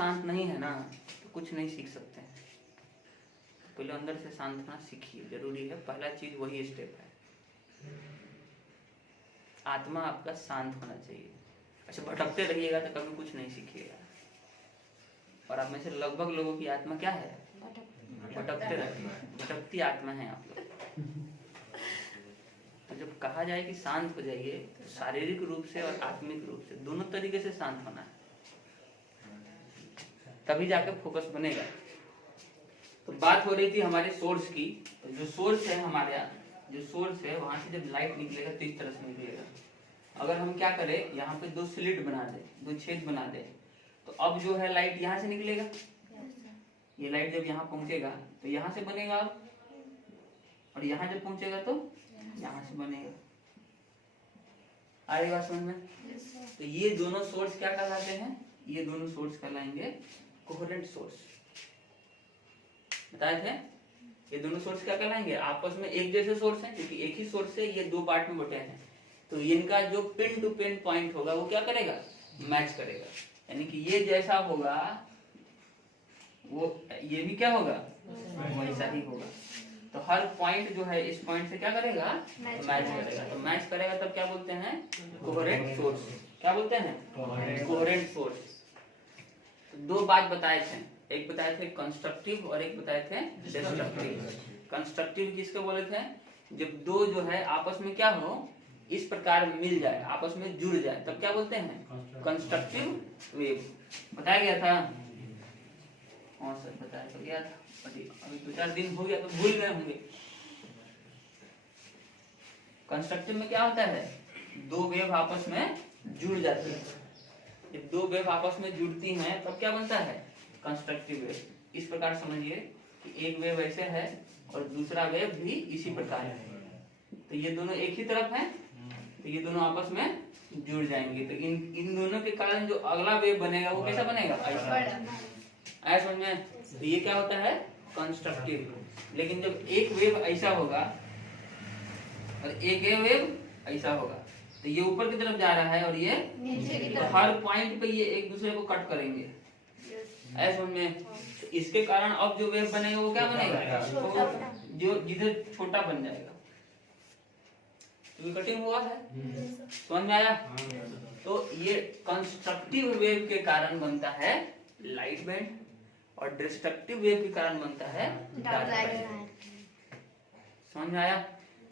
शांत नहीं है ना तो कुछ नहीं सीख सकते हैं। पहले अंदर से शांत होना सीखिए, जरूरी है, पहला चीज वही स्टेप है। आत्मा आपका शांत होना चाहिए। अच्छा, भटकते रहिएगा तो कभी कुछ नहीं सीखिएगा। और आप में से लगभग लोगों की आत्मा क्या है? भटकते रहती है, भटकती आत्मा है आप लोग। तो जब कहा जाए कि शांत हो जाइए तो शारीरिक रूप से और आत्मिक रूप से दोनों तरीके से शांत होना है, तभी जाकर फोकस बनेगा। तो बात हो रही थी हमारे सोर्स की। तो जो सोर्स है हमारे यहाँ, जो सोर्स है वहां से जब लाइट निकलेगा तो इस तरह से निकलेगा। अगर हम क्या करें, यहाँ पे दो स्लिट बना दे, दो छेद बना दे, तो अब जो है लाइट यहाँ से निकलेगा। ये लाइट जब यहाँ पहुंचेगा तो यहाँ से बनेगा अब, और यहाँ जब पहुंचेगा तो यहाँ से बनेगा। आ रही बात समझ में? तो ये दोनों सोर्स क्या कहलाते हैं? ये दोनों सोर्स कहलाएंगे कोहेरेंट सोर्स। बताए थे ये दोनों सोर्स क्या कहलाएंगे? आपस में एक जैसे सोर्स हैं, क्योंकि एक ही सोर्स से ये दो पार्ट में बटे हैं। तो इनका जो पिन टू पिन पॉइंट होगा वो क्या करेगा? मैच करेगा। यानी कि ये जैसा होगा वो ये भी क्या होगा? वैसा ही होगा। तो हर पॉइंट जो है इस पॉइंट से क्या करेगा? मैच करेगा। तो मैच करेगा तब क्या बोलते हैं? Coherent source. क्या बोलते हैं? Coherent source. तो दो बात बताए थे, एक बताए थे कंस्ट्रक्टिव और एक बताए थे डिस्ट्रक्टिव। कंस्ट्रक्टिव किसके बोले थे? जब दो जो है आपस में क्या हो, इस प्रकार मिल जाए, आपस में जुड़ जाए, तब क्या बोलते हैं? Constructive wave. बताया गया था? हाँ सर बताया तो गया था, अभी 2-4 दिन हो गया तो भूल गए होंगे। कंस्ट्रक्टिव में क्या होता है? दो वेव आपस में जुड़ जाती है। जब दो वेव आपस में जुड़ती हैं तब क्या बनता है? Constructive wave. इस प्रकार समझिए कि एक वेव ऐसे है और दूसरा वेव भी इसी प्रकार है। तो ये दोनों एक ही तरफ हैं, तो ये दोनों आपस में जुड़ जाएंगे। तो इन दोनों के कारण जो अगला वेव बनेगा वो कैसा बनेगा? ऐसा। आया समझ में? तो ये क्या होता है? कंस्ट्रक्टिव। लेकिन जब एक वेव ऐसा होगा और एक वेव ऐसा होगा तो ये ऊपर की तरफ जा रहा है और ये नीचे की तरफ। तो हर पॉइंट पे ये एक दूसरे को कट करेंगे। ऐसा समझ में? तो इसके कारण अब जो वेव बनेगा वो क्या बनेगा? तो जो जिधर छोटा बन जाएगा। तो कटिंग हुआ है, समझ में आया? तो ये कंस्ट्रक्टिव वेव के कारण बनता है लाइट बैंड और डिस्ट्रक्टिव वेव के कारण बनता है डार्क बैंड। समझ में आया?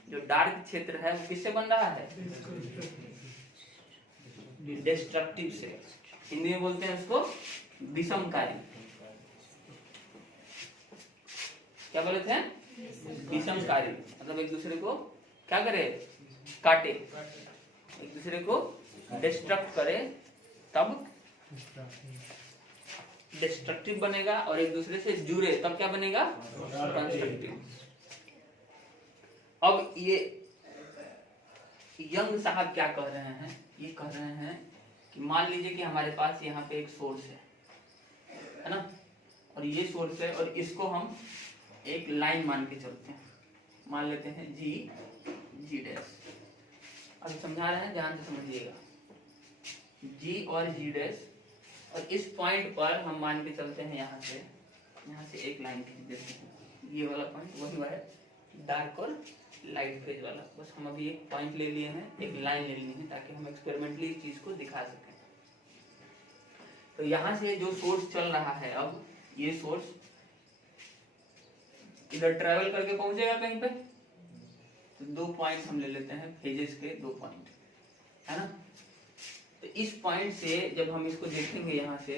जो डार्क क्षेत्र है वो किससे बन रहा है? डिस्ट्रक्टिव से। हिंदी में बोलते हैं उसको विषमकारी। क्या बोले थे? विषमकारी। मतलब एक दूसरे को क्या करे? काटे। एक दूसरे को डिस्ट्रक्ट करे तब डिस्ट्रक्टिव बनेगा, और एक दूसरे से जुड़े तब क्या बनेगा? कंस्ट्रक्टिव। अब ये यंग साहब क्या कह रहे हैं? ये कह रहे हैं कि मान लीजिए कि हमारे पास यहाँ पे एक सोर्स है ना, और ये सोर्स है और इसको हम एक लाइन मान के चलते हैं, मान लेते हैं जी डैश। अब समझा रहे हैं, ध्यान से समझिएगा। जी और जी डैश, और इस पॉइंट पर हम मान के चलते हैं यहाँ से एक लाइन खींच देते हैं। ये वाला पॉइंट वही है डार्क और लाइट फेज वाला। बस हम अभी एक पॉइंट ले लिए हैं, एक लाइन ले ली है, ताकि हम एक्सपेरिमेंटली इस चीज को दिखा सकें। तो यहाँ से जो सोर्स चल रहा है, अब ये सोर्स इधर ट्रेवल करके पहुंचेगा कहीं पे। तो 2 पॉइंट हम ले लेते हैं, फेजेस के 2 पॉइंट, है ना। तो इस पॉइंट से जब हम इसको देखेंगे, यहाँ से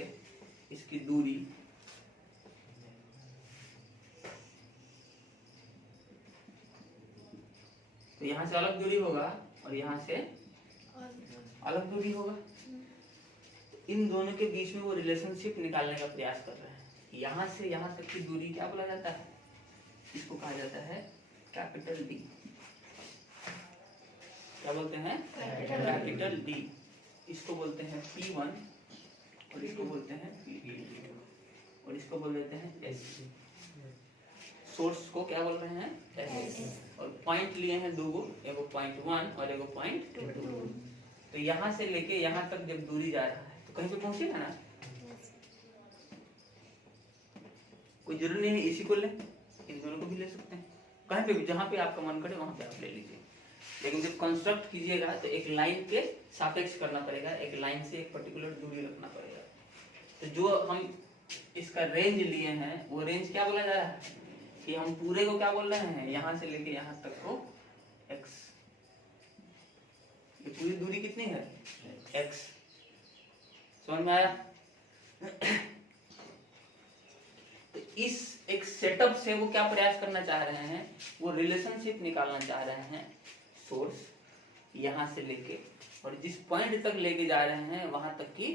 इसकी दूरी, तो यहाँ से अलग दूरी होगा और यहाँ से अलग दूरी होगा। इन दोनों के बीच में वो रिलेशनशिप निकालने का प्रयास कर रहे हैं। यहाँ से यहाँ तक की दूरी क्या बोला जाता है? इसको कहा जाता है कैपिटल डी। क्या बोलते हैं? Capital D. इसको बोलते हैं P1 और इसको बोलते हैं P2 और इसको बोल देते हैं S। सोर्स को क्या बोल रहे हैं? S। और पॉइंट लिए हैं 2 गो, एगो पॉइंट 1 और एगो पॉइंट 2। तो यहाँ से लेके यहाँ तक जब दूरी जा रहा है तो कहीं पे पहुंचेगा ना। कोई जरूरी नहीं है इसी को लें, इन दोनों को भी ले सकते हैं, कहीं पे भी जहाँ पे आपका मन करे वहाँ पे आप ले लीजिए। लेकिन जब कंस्ट्रक्ट कीजिएगा तो एक लाइन के सापेक्ष करना पड़ेगा, एक लाइन से एक पर्टिकुलर दूरी रखना पड़ेगा। तो जो हम इसका रेंज लिए हैं वो रेंज क्या बोला जा रहा है कि हम पूरे को क्या बोल रहे हैं, यहाँ से लेके यहाँ तक को x, ये पूरी दूरी कितनी है x, समझ में आया? तो इस एक सेटअप से वो क्या प्रयास करना चाह रहे हैं, वो रिलेशनशिप निकालना चाह रहे हैं सोर्स यहाँ से लेके और जिस पॉइंट तक लेके जा रहे हैं वहां तक की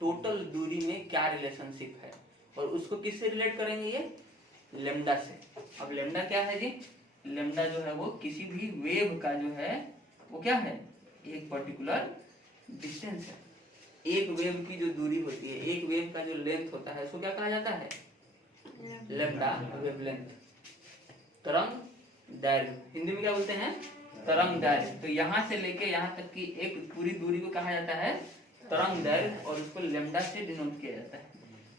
टोटल दूरी में क्या रिलेशनशिप है, और उसको किससे रिलेट करेंगे, ये लेमडा से। अब लेमडा क्या है जी, लेमडा जो है वो किसी भी वेव का जो है वो क्या है, एक पर्टिकुलर डिस्टेंस है। एक वेव की जो दूरी होती है, एक वेव का जो लेंथ होता है उसको क्या कहा जाता है, लेमडा वेवलेंथ, तरंग दैर्घ्य, हिंदी में क्या बोलते हैं, तरंग दैर्घ्य। तो यहाँ से लेके यहाँ तक की एक पूरी दूरी को कहा जाता है तरंग दैर्घ्य और उसको लेमडा से डिनोट किया जाता है।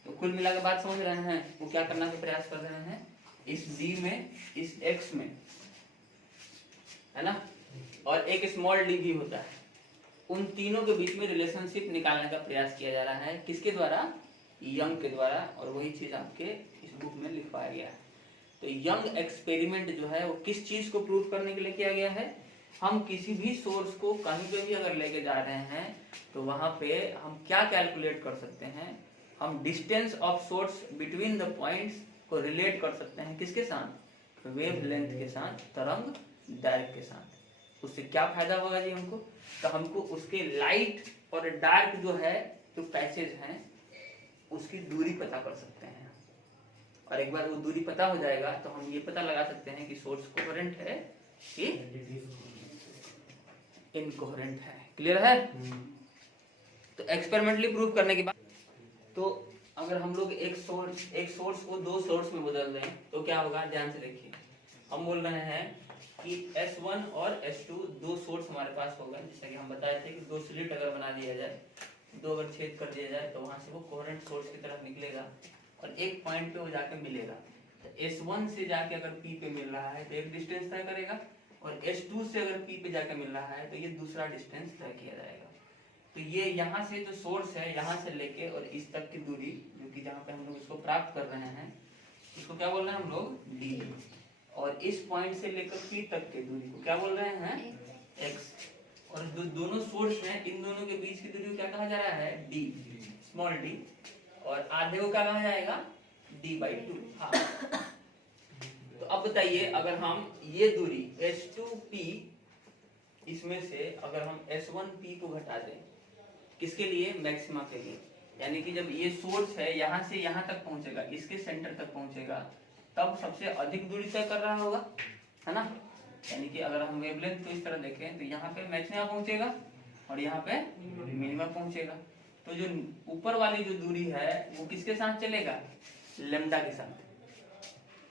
तो कुल मिला के बात समझ रहे हैं, वो क्या करना का प्रयास कर रहे हैं, इस d में, इस x में, है ना, और एक स्मॉल d भी होता है, उन तीनों के बीच में रिलेशनशिप निकालने का प्रयास किया जा रहा है, किसके द्वारा, यंग के द्वारा, और वही चीज आपके इस बुक में लिखवाया गया है। तो यंग एक्सपेरिमेंट जो है वो किस चीज को प्रूव करने के लिए किया गया है, हम किसी भी सोर्स को कहीं पे भी अगर लेके जा रहे हैं तो वहां पे हम क्या कैलकुलेट कर सकते हैं, हम distance of source between the points को रिलेट कर सकते हैं किसके साथ, वेव लेंथ के साथ, तरंग दैर्घ्य के साथ। उससे क्या फायदा होगा जी हमको, तो हमको उसके लाइट और डार्क जो है जो पैचेज हैं उसकी दूरी पता कर सकते हैं, और एक बार वो दूरी पता हो जाएगा तो हम ये पता लगा सकते हैं कि सोर्स कोहेरेंट है कि इनकोहेरेंट है। क्लियर है? तो एक्सपेरिमेंटली प्रूव करने के बाद, तो अगर हम लोग एक सोर्स को दो सोर्स में बदल दें तो क्या होगा, ध्यान से देखिए। हम बोल रहे हैं कि S1 और S2 दो सोर्स हमारे पास होगा, जैसा कि हम बताए थे कि दो स्लिट अगर बना दिया जाए, दो अगर छेद कर दिया जाए तो वहां से वो कोहेरेंट सोर्स की तरफ निकलेगा और एक पॉइंट पे वो जाके मिलेगा। तो S1 से जाके अगर P पे मिल रहा है तो एक डिस्टेंस तय करेगा, और S2 से अगर P पे जाके मिल रहा है तो ये दूसरा डिस्टेंस तय किया जाएगा। तो ये यहाँ से जो सोर्स है यहाँ से लेके और इस तक की दूरी, जो कि जहाँ पे हम लोग इसको प्राप्त कर रहे हैं, इसको क्या बोल रहे हैं हम लोग, D, और इस पॉइंट से लेकर P तक की दूरी को क्या बोल रहे हैं, X, और जो दोनों सोर्स हैं इन दोनों के बीच की दूरी को क्या कहा जा रहा है, D, स्मॉल d, और आधे को क्या कहा जाएगा, D/2। हाँ, तो अब बताइए अगर हम ये दूरी S2P इसमें से अगर हम S1P को घटा दें, किसके लिए, मैक्सिमा के लिए, यानी कि जब ये सोर्स है यहाँ से यहाँ तक पहुंचेगा, इसके सेंटर तक पहुंचेगा, तब सबसे अधिक दूरी तय कर रहा होगा, है ना। यानी कि अगर हम वेवलेंथ को इस तरह देखें तो यहाँ पे मैक्सिमा पहुंचेगा और यहाँ पे मिनिमा पहुंचेगा। तो जो ऊपर वाली जो दूरी है वो किसके साथ चलेगा, लेमडा के साथ।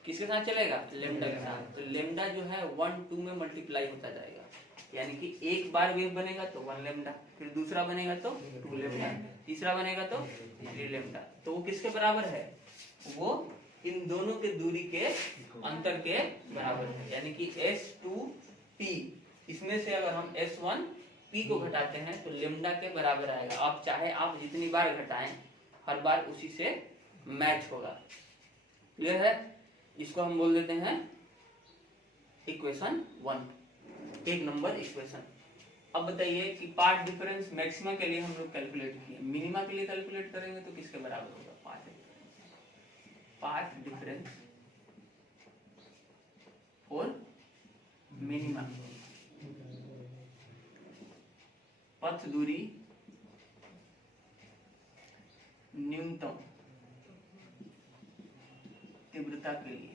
किसके साथ चलेगा, लेमडा के साथ। तो लेमडा जो है 1 2 में मल्टीप्लाई होता जाएगा, यानी कि एक बार वेव बनेगा तो 1 लेमडा, फिर दूसरा बनेगा तो 2 लेमडा, तीसरा बनेगा तो 3 लेमडा। तो वो किसके बराबर है, वो इन दोनों के दूरी के अंतर के बराबर है, यानी कि S2P इसमें से अगर हम S1P को घटाते हैं तो लेमडा के बराबर आएगा। आप चाहे आप जितनी बार घटाएं हर बार उसी से मैच होगा। क्लियर है? इसको हम बोल देते हैं इक्वेशन 1, एक नंबर इक्वेशन। अब बताइए कि पार्ट डिफरेंस मैक्सिमा के लिए हम लोग कैलकुलेट किए, मिनिमा के लिए कैलकुलेट करेंगे तो किसके बराबर होगा, पार्ट डिफरेंस और मिनिमा, पथ दूरी न्यूनतम तीव्रता के लिए।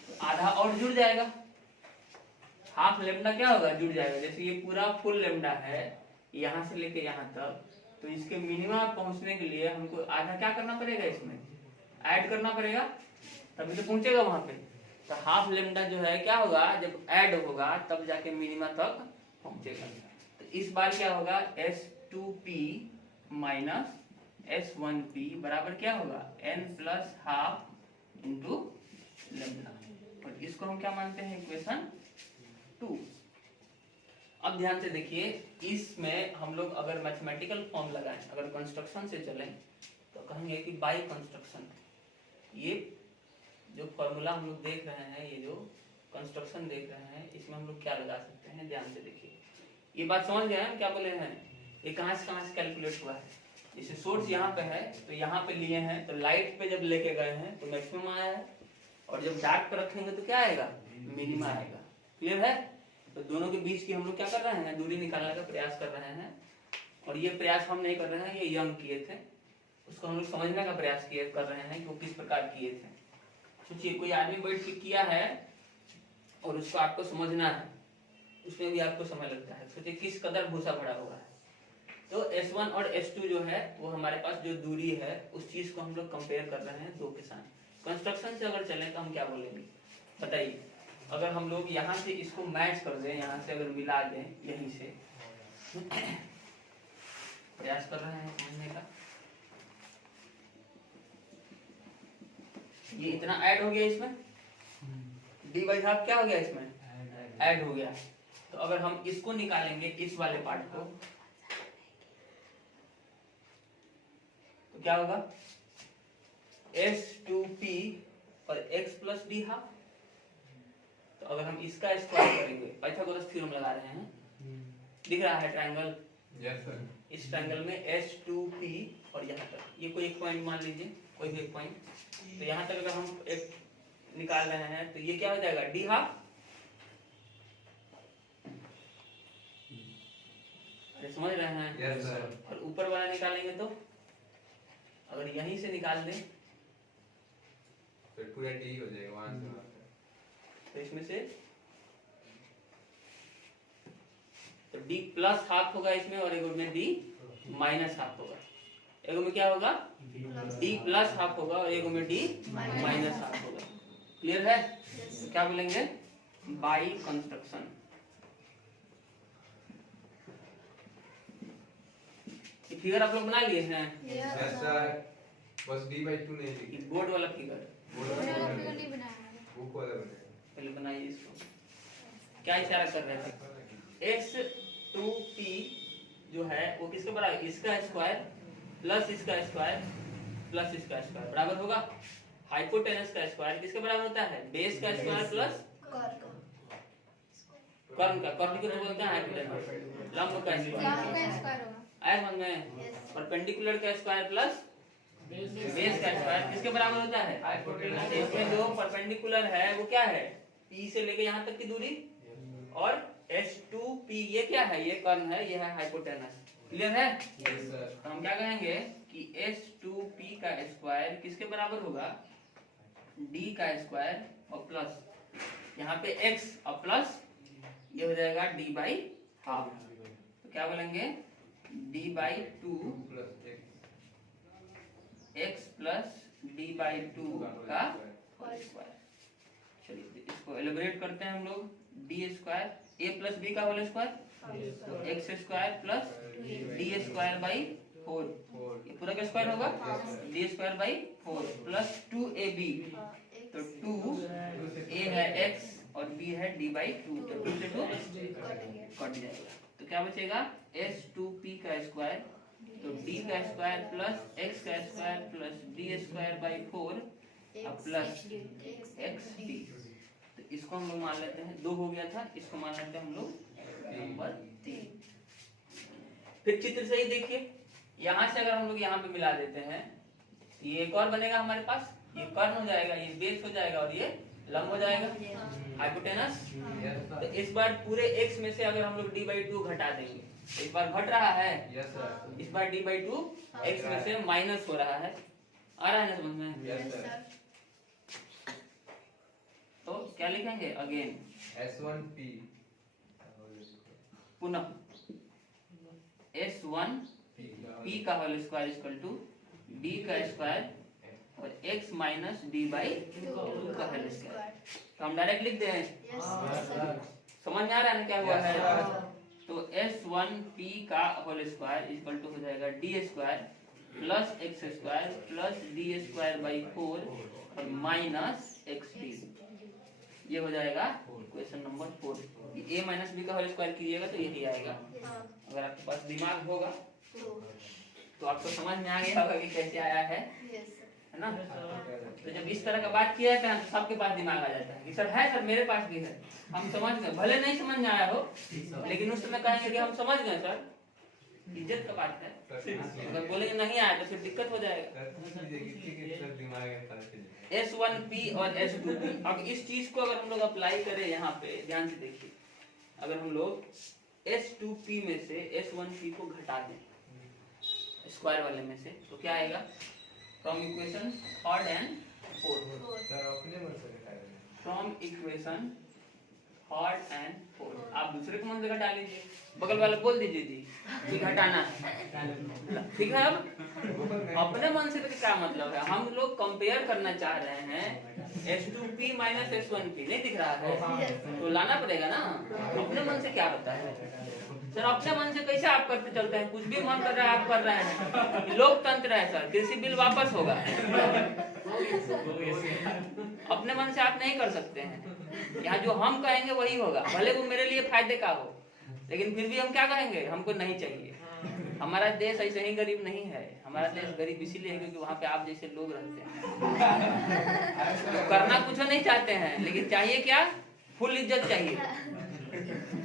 तो आधा और जुड़ जाएगा, हाफ लेमडा क्या होगा, जुड़ जाएगा। जैसे ये पूरा फुल लेमडा है यहाँ से लेके यहाँ तक, तो इसके मिनिमा पहुंचने के लिए हमको आधा क्या करना पड़ेगा, इसमें ऐड करना पड़ेगा, तभी तो पहुंचेगा वहां पे। तो हाफ लेमडा जो है क्या होगा, जब ऐड होगा तब जाके मिनिमा तक पहुंचेगा। तो इस बार क्या होगा, S2P माइनस S1P बराबर क्या होगा n plus half into lambda, और इसको हम क्या मानते हैं इक्वेशन 2। अब ध्यान से देखिए, इसमें हम लोग अगर मैथमेटिकल फॉर्म लगाएं, अगर कंस्ट्रक्शन से चलें तो कहेंगे कि बाय कंस्ट्रक्शन, ये जो फॉर्मूला हम लोग देख रहे हैं, ये जो कंस्ट्रक्शन देख रहे हैं, इसमें हम लोग क्या लगा सकते हैं, ध्यान से देखिए। ये बात समझ गए हैं क्या बोले हैं, ये कहाँ से कैलकुलेट हुआ है। जैसे सोर्स यहाँ पे है तो यहाँ पे लिए हैं, तो लाइट पे जब लेके गए हैं तो मैक्सिमम आया है, और जब डार्क पे रखेंगे तो क्या आएगा, मिनिमम आएगा। क्लियर है। तो दोनों के बीच की हम लोग क्या कर रहे हैं, दूरी निकालने का प्रयास कर रहे हैं। और ये प्रयास हम नहीं कर रहे हैं, ये यंग किए थे, उसको हम लोग समझने का प्रयास कर रहे हैं कि वो किस प्रकार किए थे। सोचिए कोई आदमी बैठ के किया है और उसको आपको समझना है, उसमें भी आपको समय लगता है। सोचिए किस कदर भूसा भरा हुआ है। तो S1 और S2 जो है वो हमारे पास जो दूरी है उस चीज को हम लोग कंपेयर कर रहे हैं दो के साथ। कंस्ट्रक्शन से अगर चलें तो हम क्या बोलेंगे बताइए, अगर हम लोग यहाँ से इसको मैच कर दें, यहाँ से अगर मिला दें, यहीं से प्रयास कर रहे हैं समझने का, ये इतना ऐड हो गया, इसमें डी बाई हाफ क्या हो गया, इसमें ऐड हो गया। तो अगर हम इसको निकालेंगे इस वाले पार्ट को तो क्या होगा, S2P और x प्लस डी हाफ। तो अगर हम इसका स्क्वायर करेंगे, पाइथागोरस थ्योरम लगा रहे हैं, दिख रहा है ट्रायंगल, यस सर। इस ट्रायंगल में S2P और यहाँ तक ये कोई एक पॉइंट मान लीजिए, कोई भी एक पॉइंट, तो यहाँ तक अगर हम एक निकाल रहे हैं तो ये क्या हो जाएगा, डी हाफ। अरे समझ रहे हैं, यस सर। और ऊपर वाला निकालेंगे तो अगर यहीं से निकाल दें तो पूरा डी हो जाएगा वहां से। तो इसमें से तो डी प्लस हाफ होगा इसमें, और एक में डी माइनस हाफ होगा। एक में क्या होगा, डी प्लस हाफ होगा, और एक में डी माइनस हाफ होगा। क्लियर है। तो क्या बोलेंगे, बाई कंस्ट्रक्शन। फिगर आप लोग बना लिए हैं, यस सर। बस d by 2 नहीं लिखी, बोर्ड वाला फिगर, नहीं बनाया, बुक वाला बनाया। पहले बनाइए इसको। क्या इशारा कर रहे थे, S2P जो है वो किसके बराबर, इसका स्क्वायर प्लस इसका स्क्वायर प्लस इसका स्क्वायर बराबर होगा हाइपोटेनस का स्क्वायर। किसके बराबर होता है, बेस का स्क्वायर प्लस कर्ण का, कर्ण को तो बोलते हैं हाइपोटेनस, लंब का स्क्वायर आया समझ में, परपेंडिकुलर का स्क्वायर प्लस बेस का स्क्वायर किसके बराबर होता है, हाइपोटेनस। इसमें जो परपेंडिकुलर है वो क्या है, P से लेके यहाँ तक की दूरी, और S2P ये क्या है, ये कर्ण है, ये है हाइपोटेनस। क्लियर है। Yes sir. तो हम क्या कहेंगे कि S2P का स्क्वायर किसके बराबर होगा, D का स्क्वायर और प्लस यहाँ पे x और प्लस ये हो जाएगा d बाई हाफ। तो क्या बोलेंगे, d by 2 x plus d by 2 का होल स्क्वायर। चलिए इसको एलिब्रेट करते हैं हम लोग, d square a plus b का होल स्क्वायर, तो x square plus d square by 4, ये पूरा का स्क्वायर होगा, d square by 4 plus 2ab, तो 2 a है x और b है d बाई 2, तो 2 से 2 कट जाएगा। तो क्या बचेगा, S2P का स्क्वायर, तो d का स्क्वायर प्लस x का square plus d square by 4 plus xd। तो इसको हम लोग मान लेते हैं, 2 हो गया था, इसको मान लेते हैं हम लोग नंबर 3। फिर चित्र से ही देखिए, यहाँ से अगर हम लोग यहाँ पे मिला देते हैं, ये एक और बनेगा हमारे पास, ये कर्ण हो जाएगा, ये बेस हो जाएगा, और ये लंब हो जाएगा हाइपोटेनस। तो इस बार पूरे x में से अगर हम लोग d बाई 2 घटा देंगे, इस बार घट रहा है, यस सर। इस बार d बाई 2 x में से माइनस हो रहा है, आ रहा है ना समझ में। Yes sir. तो क्या लिखेंगे, अगेन S1P पुनः S1P का whole square equal to d का स्क्वायर और x माइनस d बाई 2 का होल स्क्वायर। तो हम डायरेक्ट लिख दें, समझ में आ रहा है ना क्या हुआ है। तो S1P का होल स्क्वायर इक्वल टू हो जाएगा d square plus x square plus D square by 4 और माइनस एक्स डी। ये हो जाएगा क्वेश्चन नंबर 4। ए माइनस बी का होल स्क्वायर कीजिएगा तो यही आएगा। अगर आपके पास दिमाग होगा तो आपको समझ में आ गया होगा कि कैसे आया है ना। तो जब इस तरह का बात किया जाता है तो सबके पास दिमाग आ जाता है कि सर है, सर मेरे पास भी है, हम समझ गए। भले नहीं समझ में आया हो लेकिन उस समय कहेंगे कि हम समझ गए सर, इज्जत का बात है। अगर बोलेंगे नहीं आया तो फिर दिक्कत हो जाएगा। S1P और S2P। अब इस चीज को अगर हम लोग अप्लाई करें यहाँ पे, ध्यान से देखिए, अगर हम लोग S2P में से S1P को घटा दें स्क्वायर वाले में से तो क्या आएगा? From equation third and fourth, from equation third and fourth आप दूसरे को मन से घटा लीजिए, बगल वाला बोल दीजिए जी कि घटाना है, ठीक है। अब अपने मन से तो क्या मतलब है, हम लोग कंपेयर करना चाह रहे हैं S2P माइनस S1P, नहीं दिख रहा है तो लाना पड़ेगा ना। अपने मन से क्या होता है सर, अपने मन से कैसे आप करते चलते हैं, कुछ भी मन कर रहा है आप कर रहे हैं, लोकतंत्र है सर, कृषि बिल वापस होगा। अपने मन से आप नहीं कर सकते हैं, यहाँ जो हम कहेंगे वही होगा, भले वो मेरे लिए फायदे का हो, लेकिन फिर भी हम क्या कहेंगे, हमको नहीं चाहिए। हमारा देश ऐसे ही गरीब नहीं है, हमारा देश गरीब इसीलिए है क्योंकि वहाँ पे आप जैसे लोग रहते हैं। तो करना कुछ नहीं चाहते हैं लेकिन चाहिए क्या, फुल इज्जत चाहिए,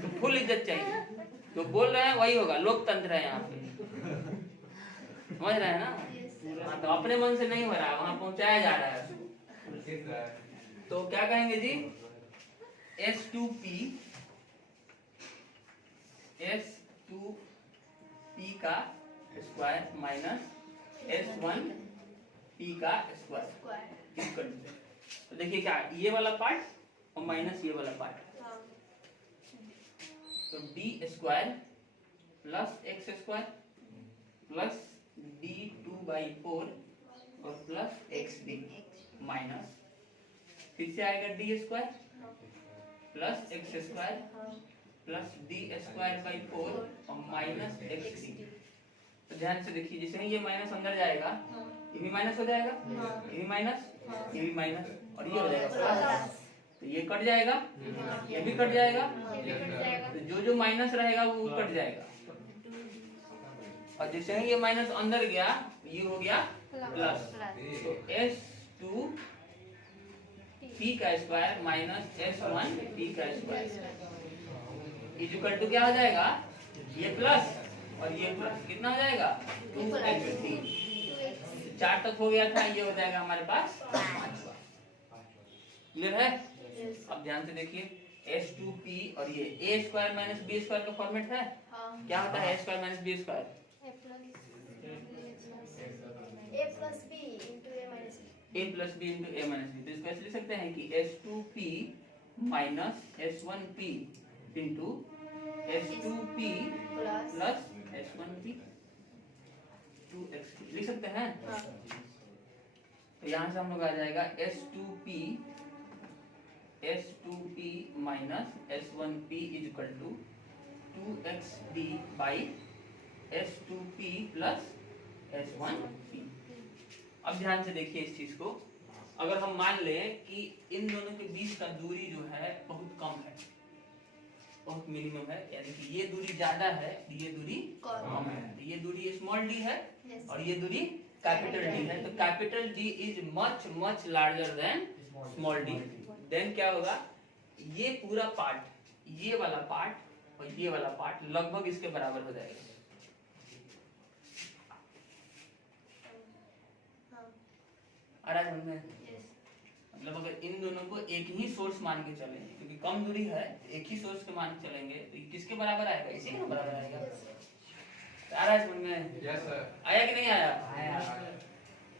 तो फुल इज्जत चाहिए, तो बोल रहे हैं वही होगा, लोकतंत्र है यहाँ पे, समझ रहे हैं ना। तो अपने मन से नहीं हो रहा, वहाँ पहुँचाया जा रहा है। तो क्या कहेंगे जी, S2P का स्क्वायर माइनस S1P का स्क्वायर। तो देखिए क्या, ये वाला पार्ट और माइनस ये वाला पार्ट, तो D square plus x square plus D2/4 और प्लस एक्स डी माइनस, फिर से आएगा D square plus x square plus D²/4 और माइनस एक्स डी। तो ध्यान से देखिए, जैसे ही ये माइनस अंदर जाएगा ये भी माइनस हो जाएगा, ये भी माइनस, ये भी माइनस और ये हो जाएगा प्लस। तो ये कट जाएगा, ये भी कट जाएगा, तो जो जो माइनस रहेगा वो कट जाएगा। और जैसे ही ये माइनस अंदर गया ये हो गया प्लस। तो S2P का स्क्वायर माइनस S1P का स्क्वायर इक्वल टू क्या हो जाएगा, ये प्लस और ये प्लस, कितना हो जाएगा 2x। 4 तक हो गया था, ये हो जाएगा हमारे पास 5। क्लियर है? अब ध्यान से देखिए, S2P और ये A² माइनस B² का फॉर्मेट है। क्या होता है A² minus B²? A plus B into A minus B. तो इसको ऐसे लिख सकते हैं कि S2P minus S1P into S2P plus S1P 2x लिख सकते हैं। तो यहाँ से हम लोग आ जाएगा S2P minus S1P is equal to 2xd by S2P plus S1P। अब ध्यान से देखिए इस चीज को, अगर हम मान लें कि इन दोनों के बीच का दूरी जो है बहुत कम है, बहुत मिनिमम है, यानी कि ये दूरी ज्यादा है, ये दूरी कम है, तो ये दूरी स्मॉल डी है और ये दूरी कैपिटल डी है। तो capital D is much much larger than small D. Then क्या होगा, ये पूरा पार्ट, ये वाला पार्ट और ये वाला पार्ट लगभग इसके बराबर हो जाएगा। मतलब अगर इन दोनों को एक ही सोर्स मान के चले, क्योंकि कम दूरी है, एक ही सोर्स के मान के चलेंगे तो किसके बराबर आएगा, इसी के बराबर आएगा। आ रहा है समझ में? Yes sir. आया कि नहीं आया?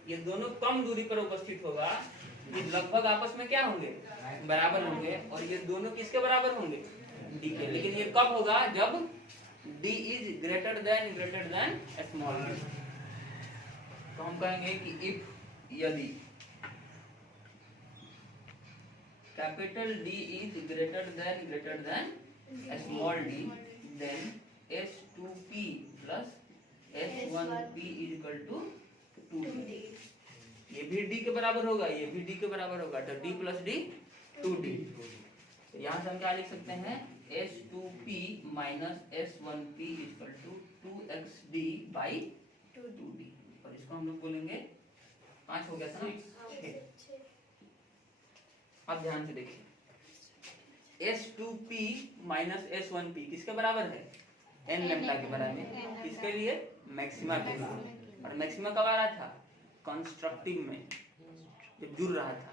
ये दोनों कम दूरी पर उपस्थित होगा, ये लगभग आपस में क्या होंगे, बराबर होंगे, और ये दोनों किसके बराबर होंगे, डी के। लेकिन ये कब होगा, जब D is greater than small D. तो हम कहेंगे कि इफ, यदि capital D is greater than small d, then S2P plus S1P is equal to 2d। ये भी d के बराबर होगा, ये भी d के बराबर होगा, तो d प्लस d 2d। तो यहाँ से हम क्या लिख सकते हैं, S2p minus S1p equal to 2xd by 2d। और इसको हम लोग बोलेंगे 5 हो गया था ना 6। अब ध्यान से देखिए, S2p माइनस S1p किसके बराबर है, n लैम्डा के बराबर। किसके लिए, मैक्सिमा के लिए। और मैक्सिमा कब आ रहा था, कंस्ट्रक्टिव में जब जुड़ रहा था।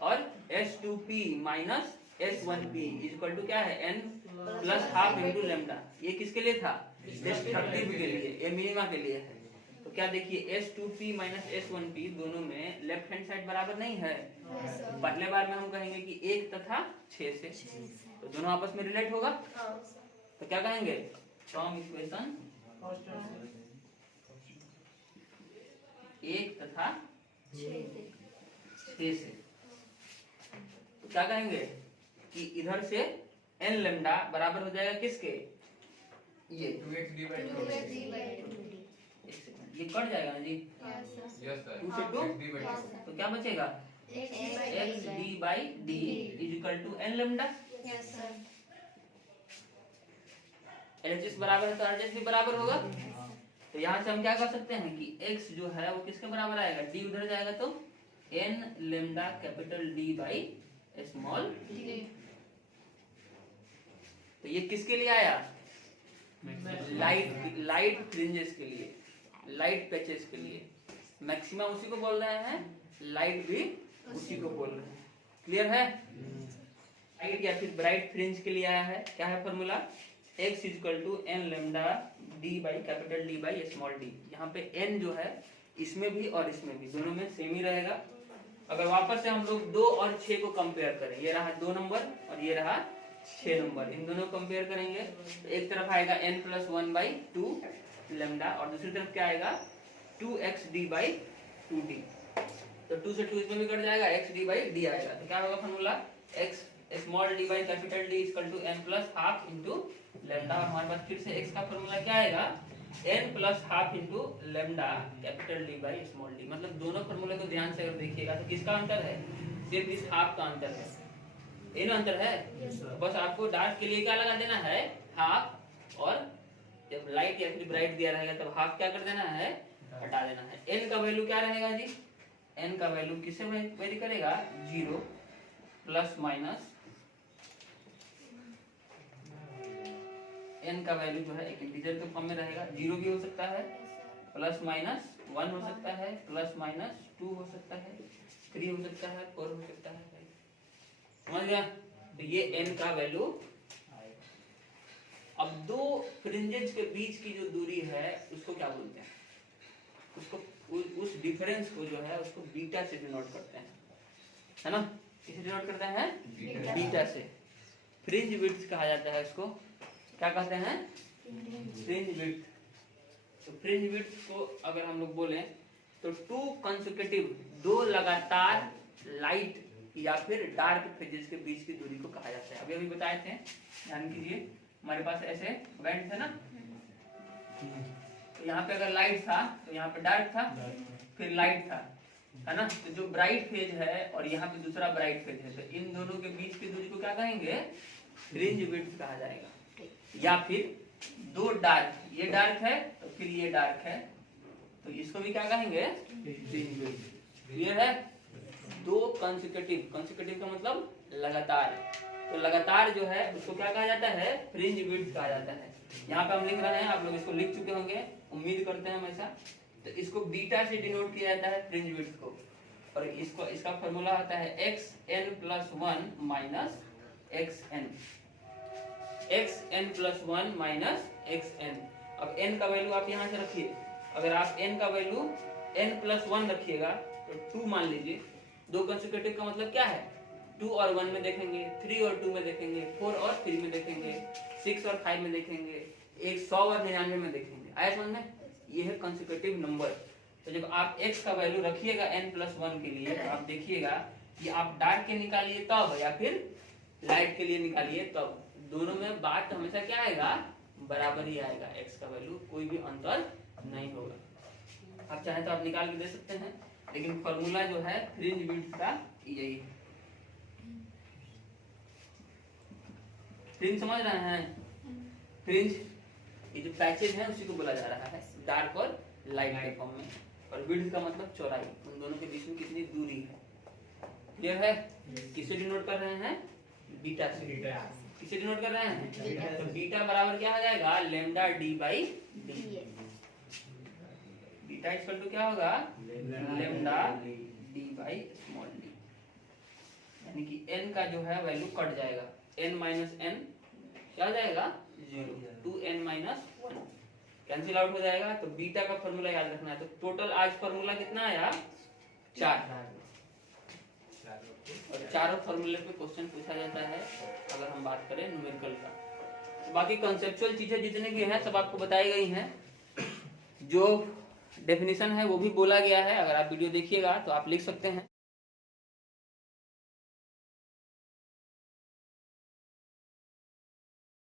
और S2p minus S1p equal to क्या है, n plus half into lambda. ये किसके लिए था, डिस्ट्रक्टिव के लिए, ये मिनिमा के लिए है। तो क्या देखिए, S2p माइनस S1p दोनों में लेफ्ट हैंड साइड बराबर नहीं है। पहले बार में हम कहेंगे कि 1 तथा 6 से, तो दोनों आपस में रिलेट होगा। तो क्या कहेंगे, फ्रॉम इक्वेशन 1 तथा 6 से, तो क्या कहेंगे कि इधर से n लैम्डा बराबर हो जाएगा किसके, ये 2xd by 2d। ये कट जाएगा ना जी, यस सर, 2 से 2, xd by 2। तो क्या बचेगा, x d by d is equal to n lambda. LHS बराबर है तो RHS भी बराबर होगा। तो यहाँ से हम क्या कर सकते हैं कि x जो है वो किसके बराबर आएगा, d उधर जाएगा तो n lambda capital D by small d। तो ये किसके लिए आया, लाइट फ्रिंजेस के लिए, लाइट पैचेस के लिए। मैक्सिमा उसी को बोल रहे हैं, लाइट भी उसी को बोल रहे हैं। क्लियर है, लाइट या फिर ब्राइट फ्रिंज के लिए आया है। क्या है formula, x equal to n lambda d by capital D by small d। यहाँ पे n जो है इसमें भी और इसमें भी, दोनों में सेम ही रहेगा। अगर वापस से हम लोग 2 और 6 को कंपेयर करें, ये रहा 2 नंबर और ये रहा 6 नंबर, इन दोनों कंपेयर करेंगे तो एक तरफ आएगा n प्लस 1 बाई 2 लैम्डा और दूसरी तरफ क्या आएगा 2xd बाई 2d। तो 2 से 2 इसमें भी कट जाएगा, xd बाई d आएगा। तो क्या होगा formula, x small d by capital D equal to n plus half into lambda. हमारे पास फिर से x का फॉर्मूला क्या आएगा, n plus half into lambda capital D by small d। मतलब दोनों फॉर्मूले को ध्यान से अगर देखिएगा तो किसका अंतर है, सिर्फ इस हाफ का अंतर है, इन अंतर है। बस आपको डार्क के लिए क्या लगा देना है, हाफ, और जब लाइट या फिर ब्राइट दिया रहेगा तब हाफ क्या कर देना है, हटा देना है। n का वैल्यू क्या रहेगा जी, n का वैल्यू किससे वेरी करेगा, 0 प्लस माइनस, n का वैल्यू जो है एक इंटीजर के फॉर्म में रहेगा। 0 भी हो सकता है, प्लस माइनस 1 हो सकता है, प्लस माइनस 2 हो सकता है, 3 हो सकता है, 4 हो सकता है। समझ गया, तो ये n का वैल्यू। अब दो फ्रिंजेस के बीच की जो दूरी है उसको क्या बोलते हैं, उसको उस डिफरेंस को जो है उसको बीटा से डिनोट करते हैं, है ना। किसे डिनोट करते हैं, बीटा से। फ्रिंज विड्थ कहा जाता है इसको, क्या कहते हैं, फ्रिंज विड्थ। तो फ्रिंज विड्थ को अगर हम लोग बोलें तो 2 कंसेक्यूटिव, 2 लगातार लाइट या फिर डार्क फ्रिंजेस के बीच की दूरी को कहा जाता है। अभी अभी बताए थे, ध्यान कीजिए, हमारे पास ऐसे बैंड थे ना, तो यहाँ पे अगर लाइट था तो यहाँ पे डार्क था, फिर लाइट था, है ना। तो जो ब्राइट फेज है और यहाँ पे दूसरा ब्राइट फेज है, तो इन दोनों के बीच की दूरी को क्या कहेंगे, फ्रिंज विड्थ कहा जाएगा। या फिर 2 डार्क, ये डार्क है तो फिर ये डार्क है, तो इसको भी क्या कहेंगे, फ्रिंज विड्थ। क्लियर है, 2 कंसेक्यूटिव, कंसेक्यूटिव का मतलब लगातार, तो लगातार जो है उसको क्या कहा जाता है, फ्रिंज विड्थ कहा जाता है। यहाँ पे हम लिख रहे हैं, आप लोग इसको लिख चुके होंगे, उम्मीद करते हैं हमेशा। तो इसको बीटा से डिनोट किया जाता है फ्रिंज विड्थ को, और इसको, इसका फॉर्मूला आता है xn plus 1 minus xn, xn plus 1 minus xn। अब n का वैल्यू आप यहाँ से रखिए, अगर आप n का वैल्यू n प्लस 1 रखिएगा तो 2 मान लीजिए। 2 कंसेक्यूटिव का मतलब क्या है, 2 और 1 में देखेंगे, 3 और 2 में देखेंगे, 4 और 3 में देखेंगे, 6 और 5 में देखेंगे, 100 और 99 में देखेंगे। आया समझ में, ये है कंसेक्यूटिव नंबर। तो जब आप x का वैल्यू रखिएगा n प्लस 1 के लिए, तो आप देखिएगा कि आप डार्क के निकालिए तब या फिर लाइट के लिए निकालिए तब, दोनों में बात हमेशा क्या आएगा, बराबर ही आएगा। x का वैल्यू कोई भी अंतर नहीं होगा। आप चाहे तो आप निकाल के दे सकते हैं, लेकिन फॉर्मूला जो है फ्रिंज विड्थ का यही है। फ्रिंज समझ रहे हैं? फ्रिंज ये जो पैचेज है उसी को बोला जा रहा है, डार्क और लाइट के फॉर्म में। और विड्थ का मतलब चौड़ाई, उन दोनों के बीच में कितनी दूरी है। क्लियर है? किसे डिनोट कर रहे हैं? बीटा से। किसे डिनोट कर रहे हैं? तो बीटा बराबर क्या हो जाएगा? Lambda D by D. Beta equal to क्या होगा? Lambda D by small D. यानी कि n का जो है वैल्यू कट जाएगा, n माइनस n क्या हो जाएगा? 0। 2n माइनस 1 कैंसिल आउट हो जाएगा। तो बीटा का फॉर्मूला याद रखना है। तो टोटल आज फॉर्मूला कितना आया? 4। और चारों फॉर्मूले पे क्वेश्चन पूछा जाता है अगर हम बात करें न्यूमेरिकल का। तो बाकी कॉन्सेप्चुअल चीजें जितने भी हैं सब आपको बताई गई हैं। जो डेफिनेशन है वो भी बोला गया है, अगर आप वीडियो देखिएगा तो आप लिख सकते हैं।